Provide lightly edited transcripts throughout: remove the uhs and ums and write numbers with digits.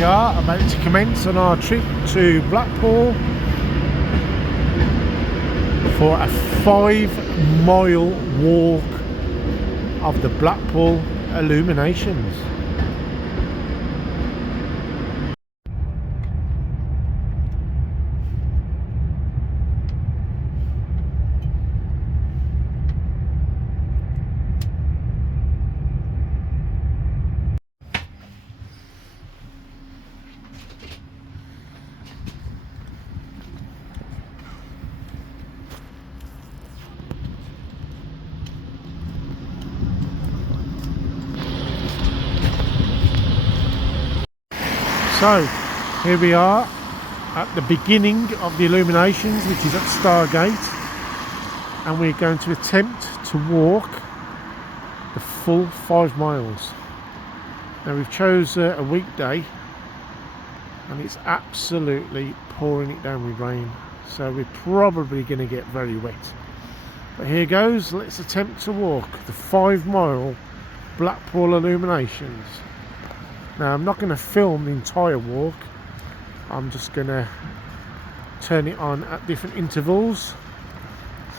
we are about to commence on our trip to Blackpool for a 5-mile walk of the Blackpool Illuminations. So here we are at the beginning of the Illuminations, which is at Stargate, and we're going to attempt to walk the full 5 miles. Now we've chose a weekday and it's absolutely pouring it down with rain, so we're probably going to get very wet. But here goes, let's attempt to walk the 5-mile Blackpool Illuminations. Now I'm not going to film the entire walk, I'm just going to turn it on at different intervals.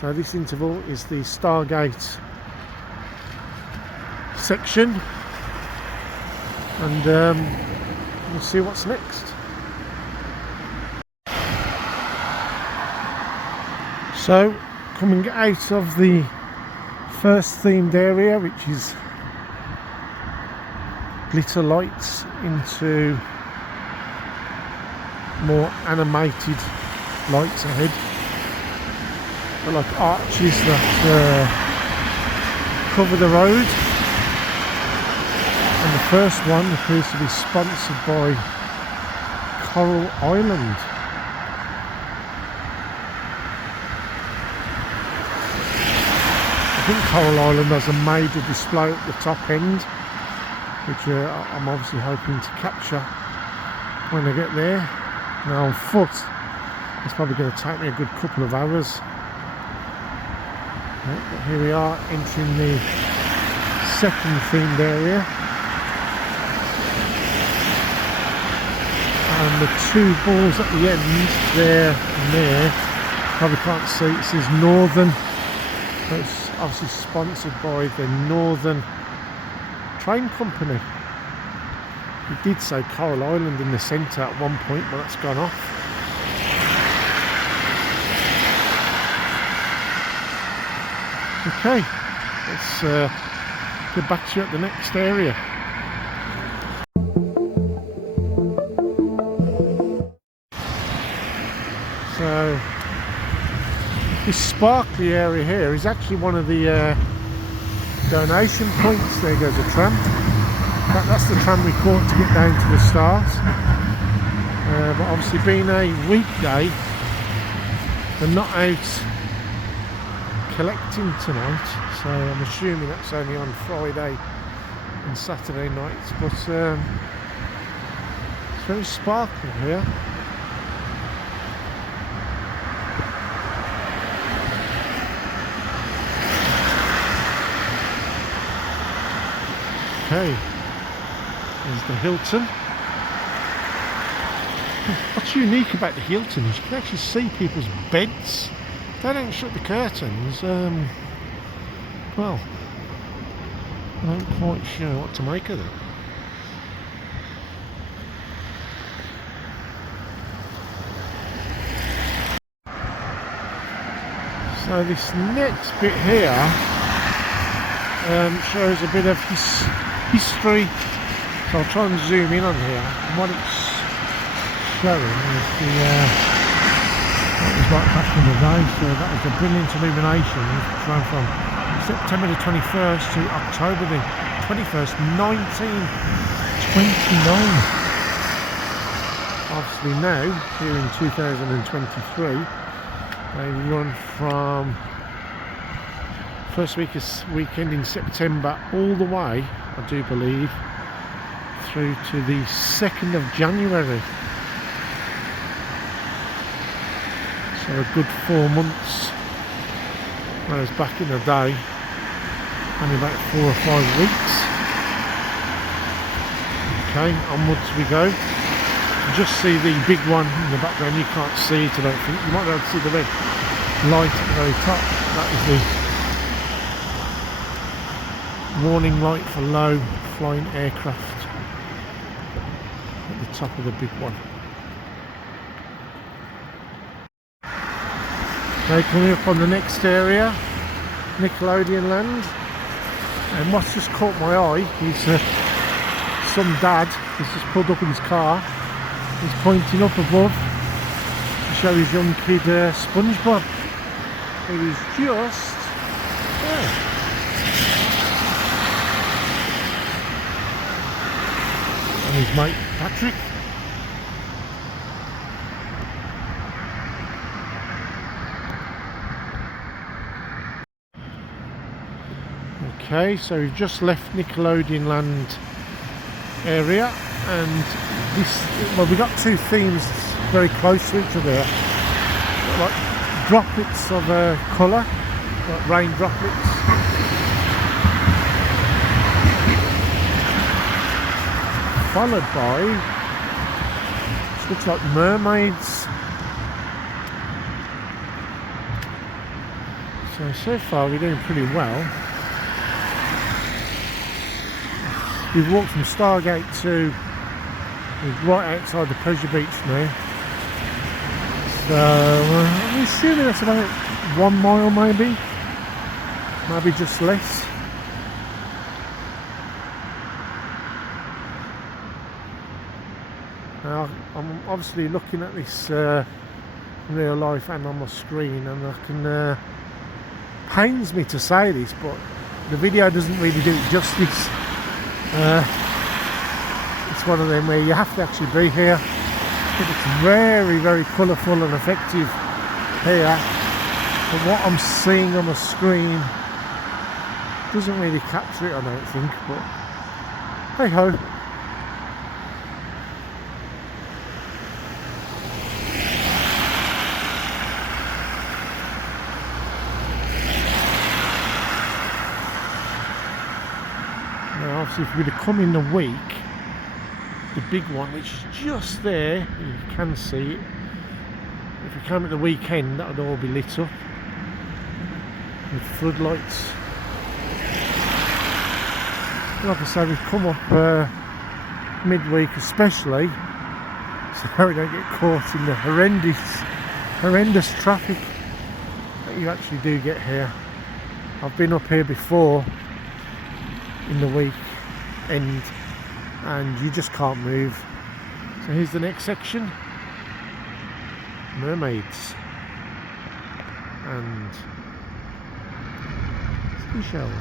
So this interval is the Stargate section, and we'll see what's next. So coming out of the first themed area, which is glitter lights, into more animated lights ahead. They're like arches that cover the road, and the first one appears to be sponsored by Coral Island. I think Coral Island has a major display at the top end, which I'm obviously hoping to capture when I get there. Now on foot it's probably going to take me a good couple of hours. Right, but here we are entering the second themed area, and the 2 balls at the end there and there, probably can't see, it says Northern. It's obviously sponsored by the Northern Train Company. It did say Coral Island in the centre at one point, but that's gone off. Okay, let's get back to you at the next area. So this sparkly area here is actually one of the donation points. There goes a tram. That's the tram we caught to get down to the stars. But obviously being a weekday, they're not out collecting tonight, so I'm assuming that's only on Friday and Saturday nights. But it's very sparkly here. Okay, there's the Hilton. What's unique about the Hilton is you can actually see people's beds. They don't shut the curtains. Well, I'm not quite sure what to make of it. So this next bit here shows a bit of history, so I'll try and zoom in on here, and what it's showing is what it was like back in the day. So that was the brilliant illumination run from September the 21st to October the 21st, 1929. Obviously now, here in 2023, they run from first weekend in September all the way, I do believe, through to the 2nd of January. So a good 4 months, whereas back in the day, only about 4 or 5 weeks. Okay, onwards we go. just see the big one in the background. You can't see it, I don't think. You might be able to see the red light at the very top. That is the warning light for low flying aircraft at the top of the big one. Okay, coming up on the next area, Nickelodeon Land, and what's just caught my eye is some dad has just pulled up in his car. He's pointing up above to show his young kid SpongeBob, who is just there. And his mate Patrick. Okay, so we've just left Nickelodeon Land area, and this, well, we got two themes very close to each other, like droplets of colour, like rain droplets, followed by, this looks like mermaids. So far we're doing pretty well. We've walked from Stargate to right outside the pleasure beach now. So I'm assuming that's about 1 mile maybe just less. Now I'm obviously looking at this real life and on my screen, and I can pains me to say this, but the video doesn't really do it justice. It's one of them where you have to actually be here. It's very, very colourful and effective here, but what I'm seeing on the screen doesn't really capture it, I don't think, but hey ho. Now obviously if we'd have come in the week, the big one, which is just there, you can see it. If we came at the weekend, that would all be lit up with floodlights. Like I say, we've come up midweek especially, so we don't get caught in the horrendous traffic that you actually do get here. I've been up here before in the weekend, and you just can't move. So here's the next section, mermaids and seashells.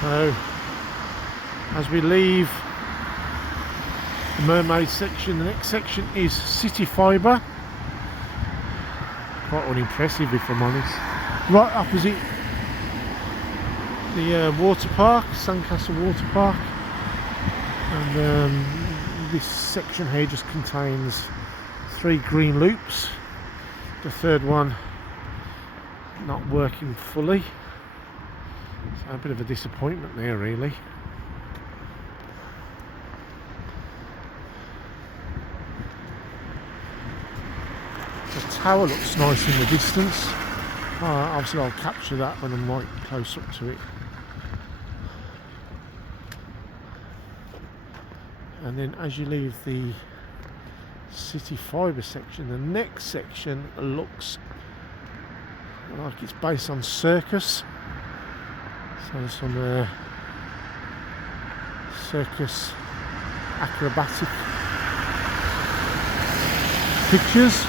So as we leave the mermaid section, the next section is city fibre. Quite unimpressive if I'm honest. Right opposite the water park, Sandcastle Water Park, and this section here just contains 3 green loops, the third one not working fully, so a bit of a disappointment there really. The tower looks nice in the distance. Obviously I'll capture that when I'm right close up to it. And then as you leave the city fibre section, the next section looks like it's based on Circus. So there's some circus acrobatic pictures.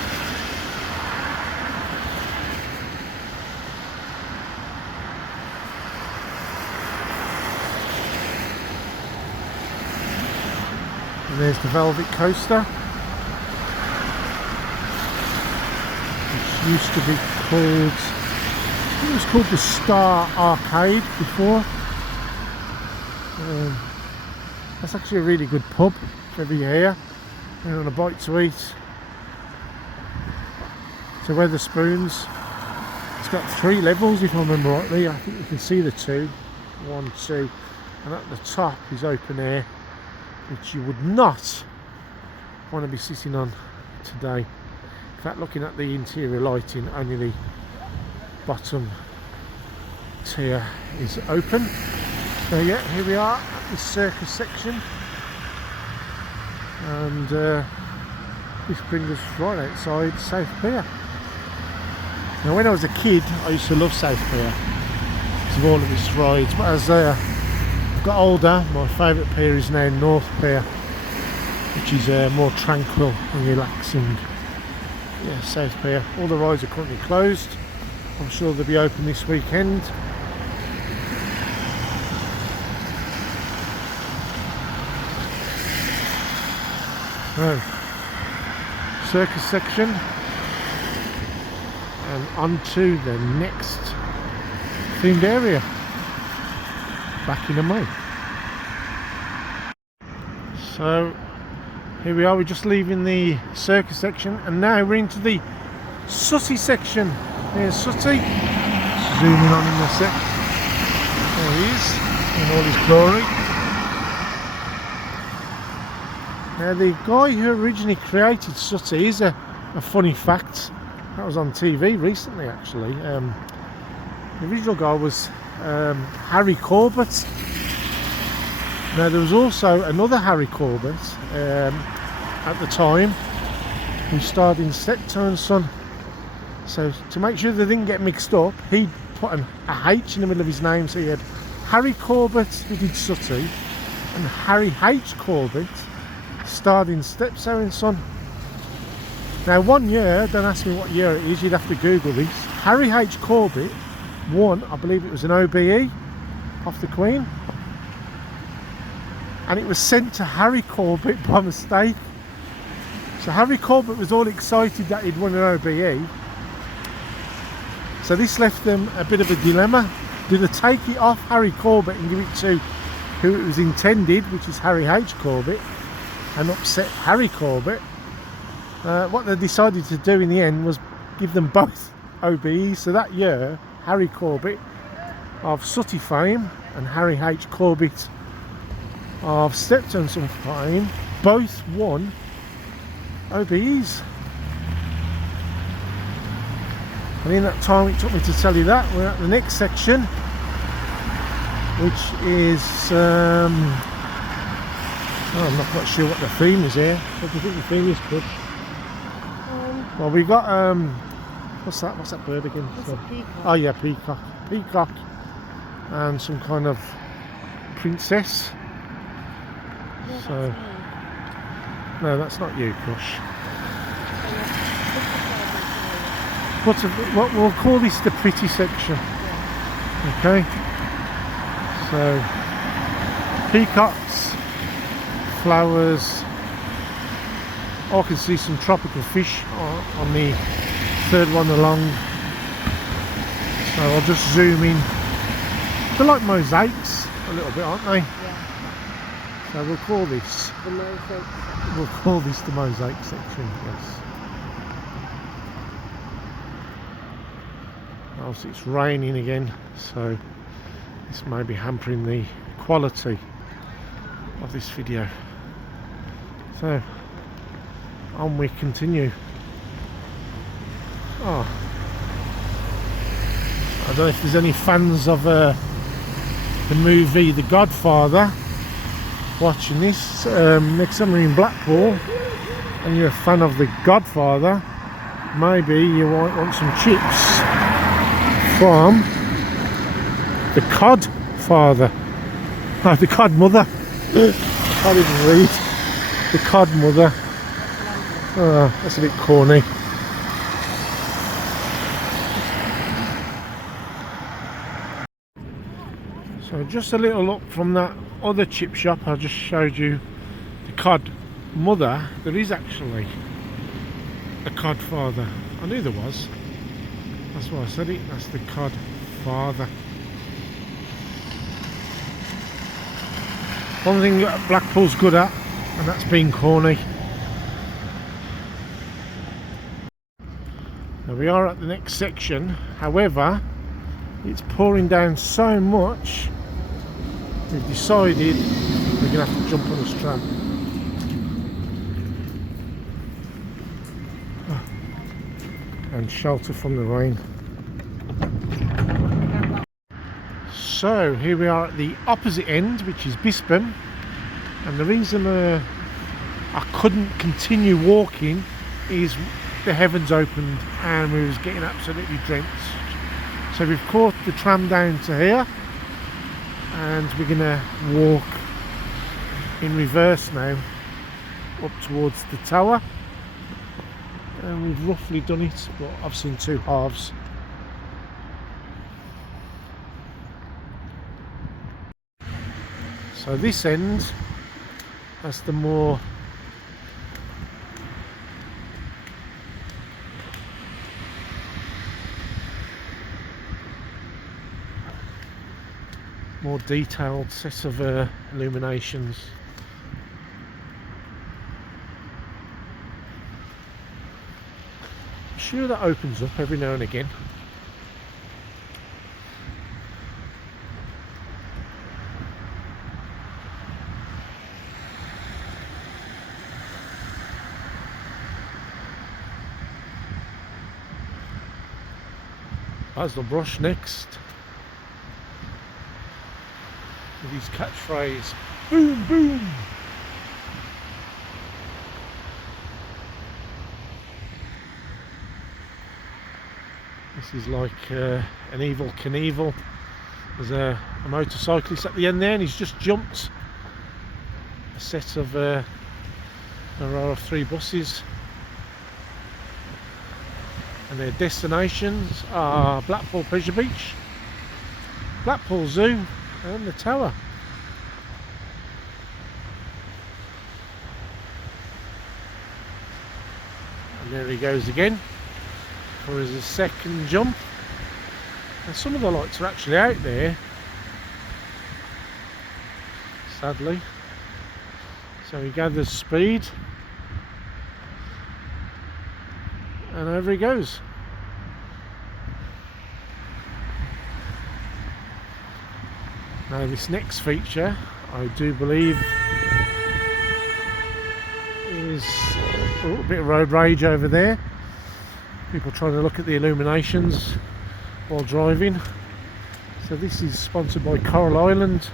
And there's the Velvet Coaster, which used to be called, I think it was called the Star Arcade before. That's actually a really good pub every year. You want a bite to eat. So Weatherspoons, it's got 3 levels if I remember rightly. I think you can see the 2, 1, 2, and at the top is open air, which you would not want to be sitting on today. In fact, looking at the interior lighting, only the bottom tier is open. So yeah, here we are at the circus section, and this brings us right outside South Pier. Now when I was a kid I used to love South Pier because of all of its rides, but as I've got older, my favourite pier is now North Pier, which is more tranquil and relaxing. Yeah, South Pier. All the rides are currently closed. I'm sure they'll be open this weekend. Oh, circus section, and onto the next themed area back in the May. So here we are, we're just leaving the circus section and now we're into the Sooty section. Here's Sooty, zooming on in a sec. There he is in all his glory. Now the guy who originally created Sooty is a funny fact that was on TV recently actually. The original guy was Harry Corbett. Now there was also another Harry Corbett at the time who starred in Steptoe and Son. So to make sure they didn't get mixed up, he put a H in the middle of his name, so he had Harry Corbett who did Sooty and Harry H. Corbett starred in Steptoe and Son. Now one year, don't ask me what year it is, you'd have to Google this, Harry H. Corbett won, I believe it was an OBE off the Queen, and it was sent to Harry Corbett by mistake. So Harry Corbett was all excited that he'd won an OBE, so this left them a bit of a dilemma. Do they take it off Harry Corbett and give it to who it was intended, which is Harry H. Corbett, and upset Harry Corbett? What they decided to do in the end was give them both OBEs. So that year, Harry Corbett of Sooty fame and Harry H. Corbett of Steptoe and Son fame both won OBEs. And in that time it took me to tell you that, we're at the next section, which is I'm not quite sure what the theme is here. What do you think the theme is, Chris? Well, we got what's that bird again? A peacock. Oh yeah, peacock, and some kind of princess. Yeah, So no, that's not you, Crush. What we'll call this the pretty section. Yeah. Okay. So peacocks, flowers. Oh, I can see some tropical fish on the third one along. So I'll just zoom in. They're like mosaics a little bit, aren't they? Yeah. So we'll call this The mosaic. We'll call this the mosaic section, yes. Also, it's raining again, so this may be hampering the quality of this video. So on we continue. Oh, I don't know if there's any fans of the movie The Godfather watching this. Next time we're in Blackpool and you're a fan of The Godfather, maybe you might want some chips from The Codfather. No, The Codmother. I can't even read. The Codmother. Oh, that's a bit corny. So just a little up from that other chip shop I just showed you, The Codmother. There is actually a Codfather. I knew there was. That's why I said it. That's The Codfather. One thing that Blackpool's good at, and that's being corny. Now we are at the next section, however it's pouring down so much we've decided we're going to have to jump on this tram. And shelter from the rain. So here we are at the opposite end, which is Bispam, and the reason I couldn't continue walking is the heavens opened and we was getting absolutely drenched. So we've caught the tram down to here and we're gonna walk in reverse now up towards the tower, and we've roughly done it, but obviously in two halves. So this end has the more detailed set of illuminations. I'm sure that opens up every now and again. Basil Brush next. With his catchphrase, boom boom. This is like an Evil Knievel. There's a motorcyclist at the end there, and he's just jumped a set of a row of 3 buses, and their destinations are Blackpool Pleasure Beach, Blackpool Zoo and the tower. And there he goes again for his second jump. And some of the lights are actually out there, sadly. So he gathers speed and over he goes. Now this next feature, I do believe, is a little bit of road rage over there. People trying to look at the illuminations while driving. So this is sponsored by Coral Island.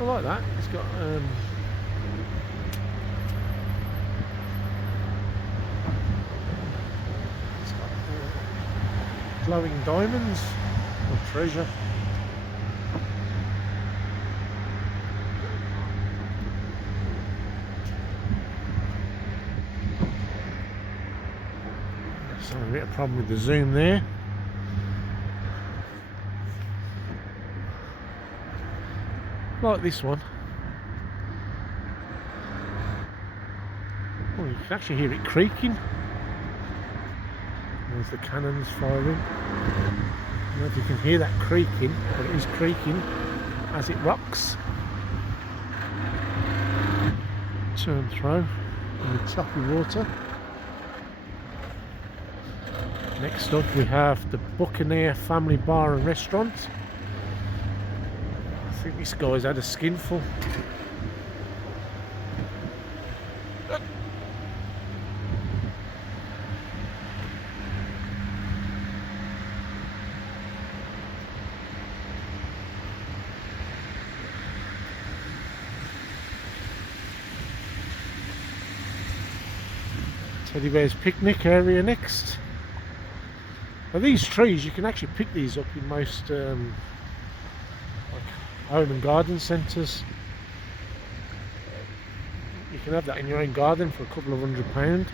I like that. It's got glowing diamonds or treasure. So a bit of problem with the zoom there. Like this one. Oh, you can actually hear it creaking. There's the cannons firing. I don't know if you can hear that creaking, but it is creaking as it rocks. To and fro in the choppy water. Next up we have the Buccaneer family bar and restaurant. I think this guy's had a skinful. Teddy Bear's picnic area next. Now these trees, you can actually pick these up in most like home and garden centres. You can have that in your own garden for a couple of £100.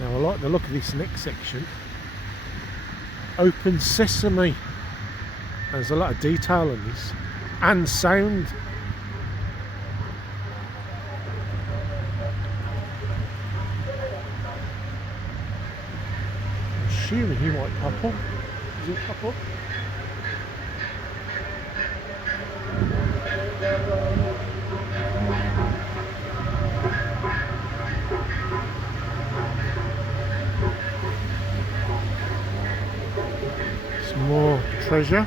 Now I like the look of this next section. Open sesame. There's a lot of detail in this, and sound. assuming he might pop up. Does he pop up? Some more treasure.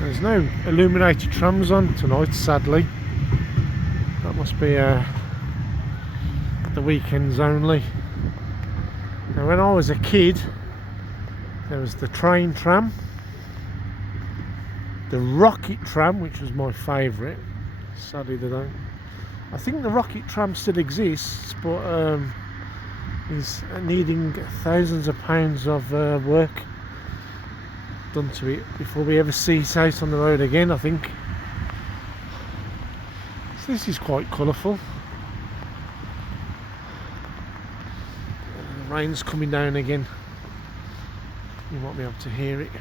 There's no illuminated trams on tonight, sadly. That must be the weekends only. Now, when I was a kid, there was the train tram, the rocket tram, which was my favourite. Sadly, they don't. I think the rocket tram still exists, but is needing thousands of pounds of work done to it before we ever see it out on the road again, I think. So this is quite colourful. The rain's coming down again. You might be able to hear it.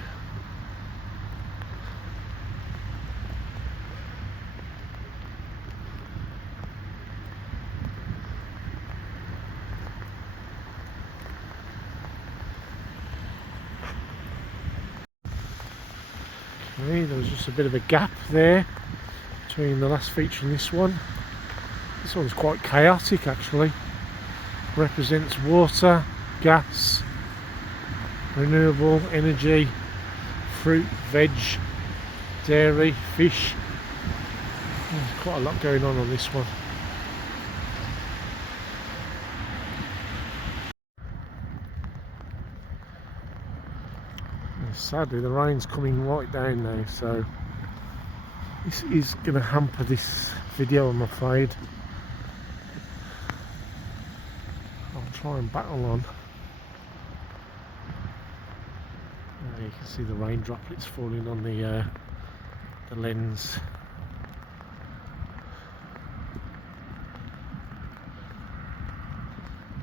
Okay, there was just a bit of a gap there between the last feature and this one. This one's quite chaotic actually. Represents water, gas, renewable energy, fruit, veg, dairy, fish. There's quite a lot going on this one. Sadly, the rain's coming right down now, so this is going to hamper this video, I'm afraid. I'll try and battle on. You can see the rain droplets falling on the lens.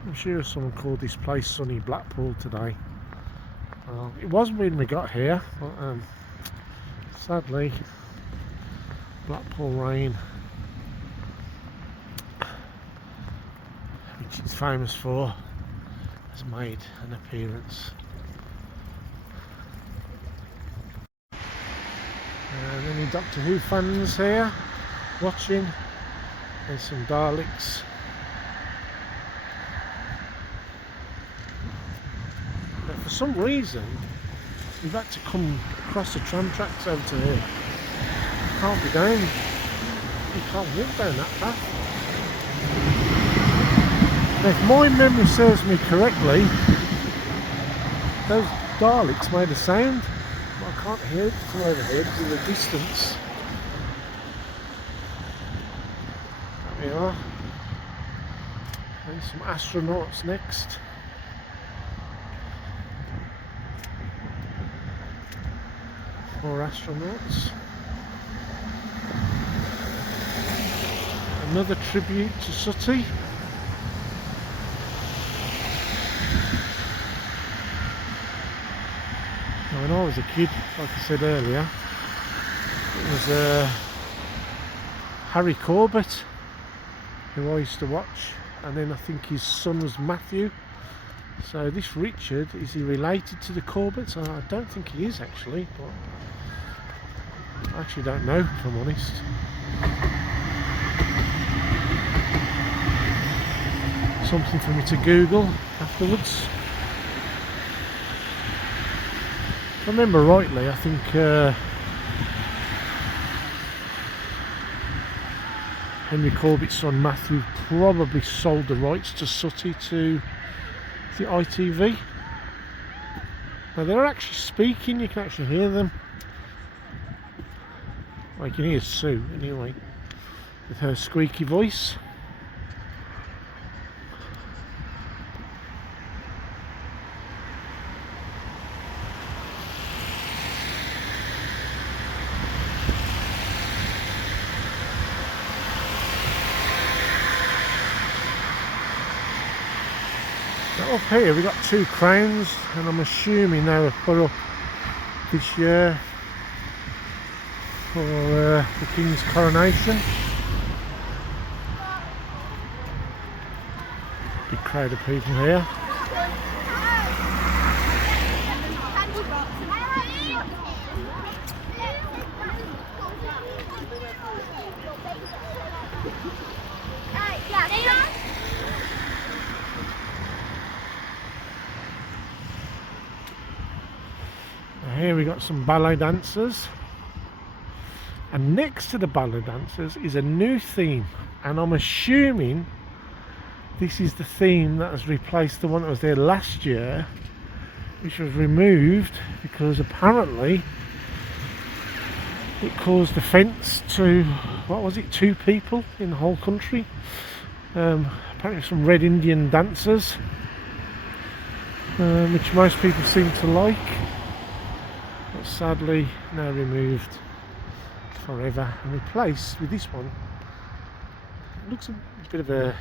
I'm sure someone called this place sunny Blackpool today. It was when we got here, but sadly, Blackpool rain, which it's famous for, has made an appearance. And any Doctor Who fans here watching? There's some Daleks. But for some reason, we've had to come across the tram tracks over to here. You can't be down. You can't walk down that path. Now, if my memory serves me correctly, those Daleks made a sound. I can't hear it from over here because of the distance. There we are. And some astronauts next. More astronauts. Another tribute to Sooty. When I was a kid, like I said earlier, it was Harry Corbett who I used to watch, and then I think his son was Matthew. So this Richard, is he related to the Corbetts? I don't think he is actually, but I actually don't know, if I'm honest. Something for me to Google afterwards. If I remember rightly, I think Henry Corbett's son Matthew probably sold the rights to Sooty to the ITV. Now they're actually speaking, you can actually hear them. Well, you can hear Sue anyway, with her squeaky voice. Up here we got 2 crowns, and I'm assuming they were put up this year for the King's coronation. Big crowd of people here. Here we got some ballet dancers, and next to the ballet dancers is a new theme, and I'm assuming this is the theme that has replaced the one that was there last year, which was removed because apparently it caused offence to, what was it, 2 people in the whole country. Apparently some Red Indian dancers, which most people seem to like. But sadly now removed forever and replaced with this one. It looks a bit of a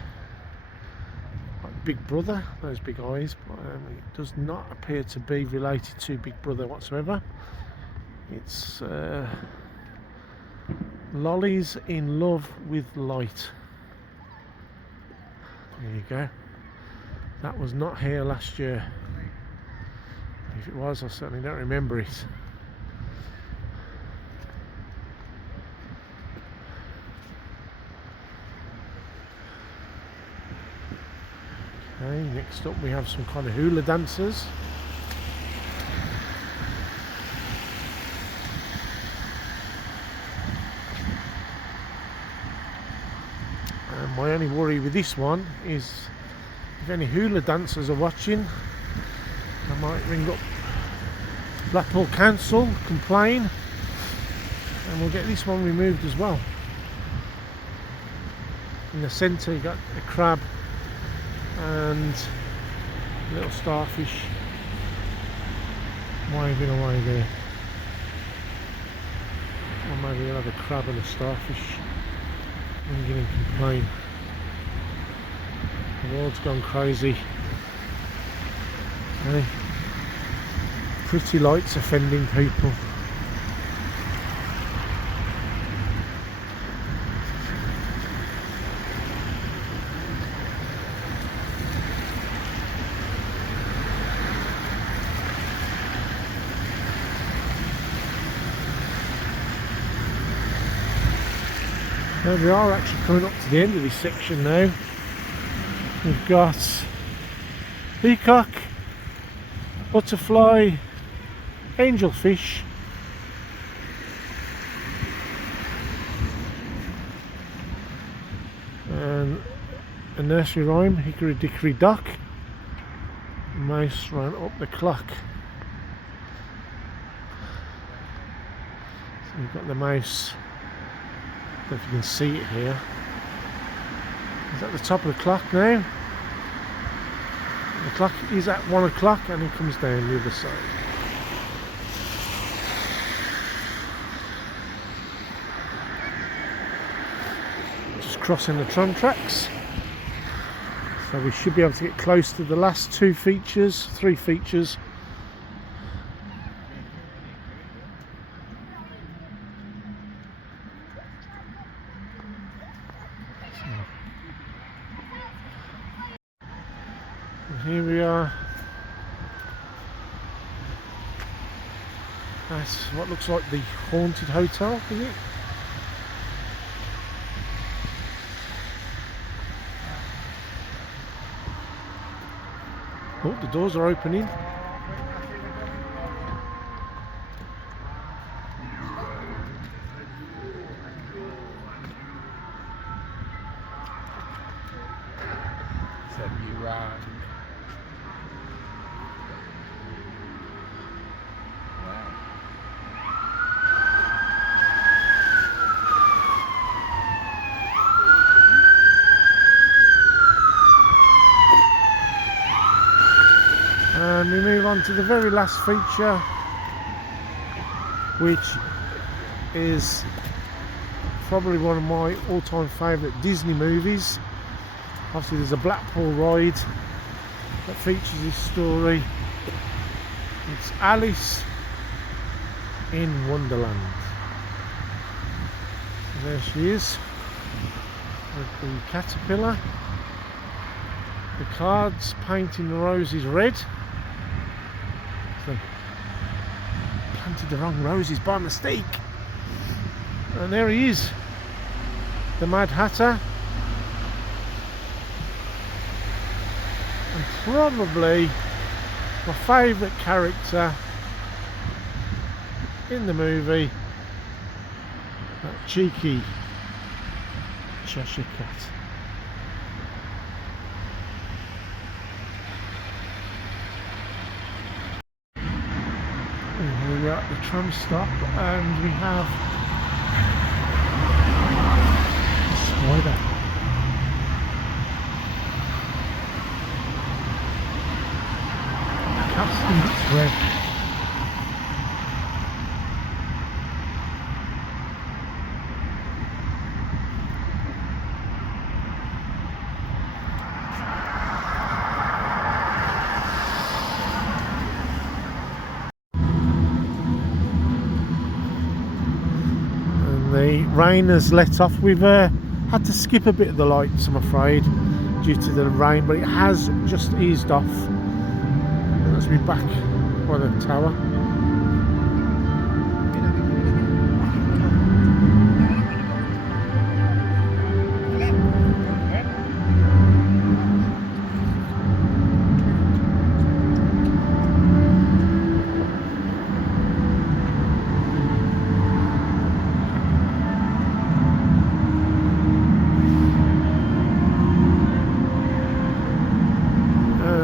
like Big Brother, those big eyes, but it does not appear to be related to Big Brother whatsoever. It's Lollies in Love with Light. There you go. That was not here last year. If it was, I certainly don't remember it. Okay, next up we have some kind of hula dancers. And my only worry with this one is if any hula dancers are watching, I might ring up Blackpool Council, complain, and we'll get this one removed as well. In the centre you got a crab and a little starfish waving away there. Or maybe we'll have a crab and a starfish ringing and complain. The world's gone crazy. Okay. Pretty lights offending people. Now we are actually coming up to the end of this section now. We've got peacock, butterfly, angelfish, and a nursery rhyme, hickory dickory dock. Mouse ran up the clock. So we've got the mouse. I don't know if you can see it here. He's at the top of the clock now. The clock is at 1 o'clock and he comes down the other side. Just crossing the tram tracks. So we should be able to get close to the last 3 features. Here we are. That's what looks like the haunted hotel, is it? Oh, the doors are opening. And we move on to the very last feature, which is probably one of my all-time favourite Disney movies. Obviously there's a Blackpool ride that features this story. It's Alice in Wonderland. And there she is with the caterpillar. The cards painting the roses red. So planted the wrong roses by mistake. And there he is, the Mad Hatter. And probably my favourite character in the movie, that cheeky Cheshire Cat. And here we are at the tram stop, and we have a spider. Casting its web. The rain has let off. We've had to skip a bit of the lights, I'm afraid, due to the rain, but it has just eased off. Let's be back by the tower.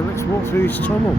Let's walk through this tunnel.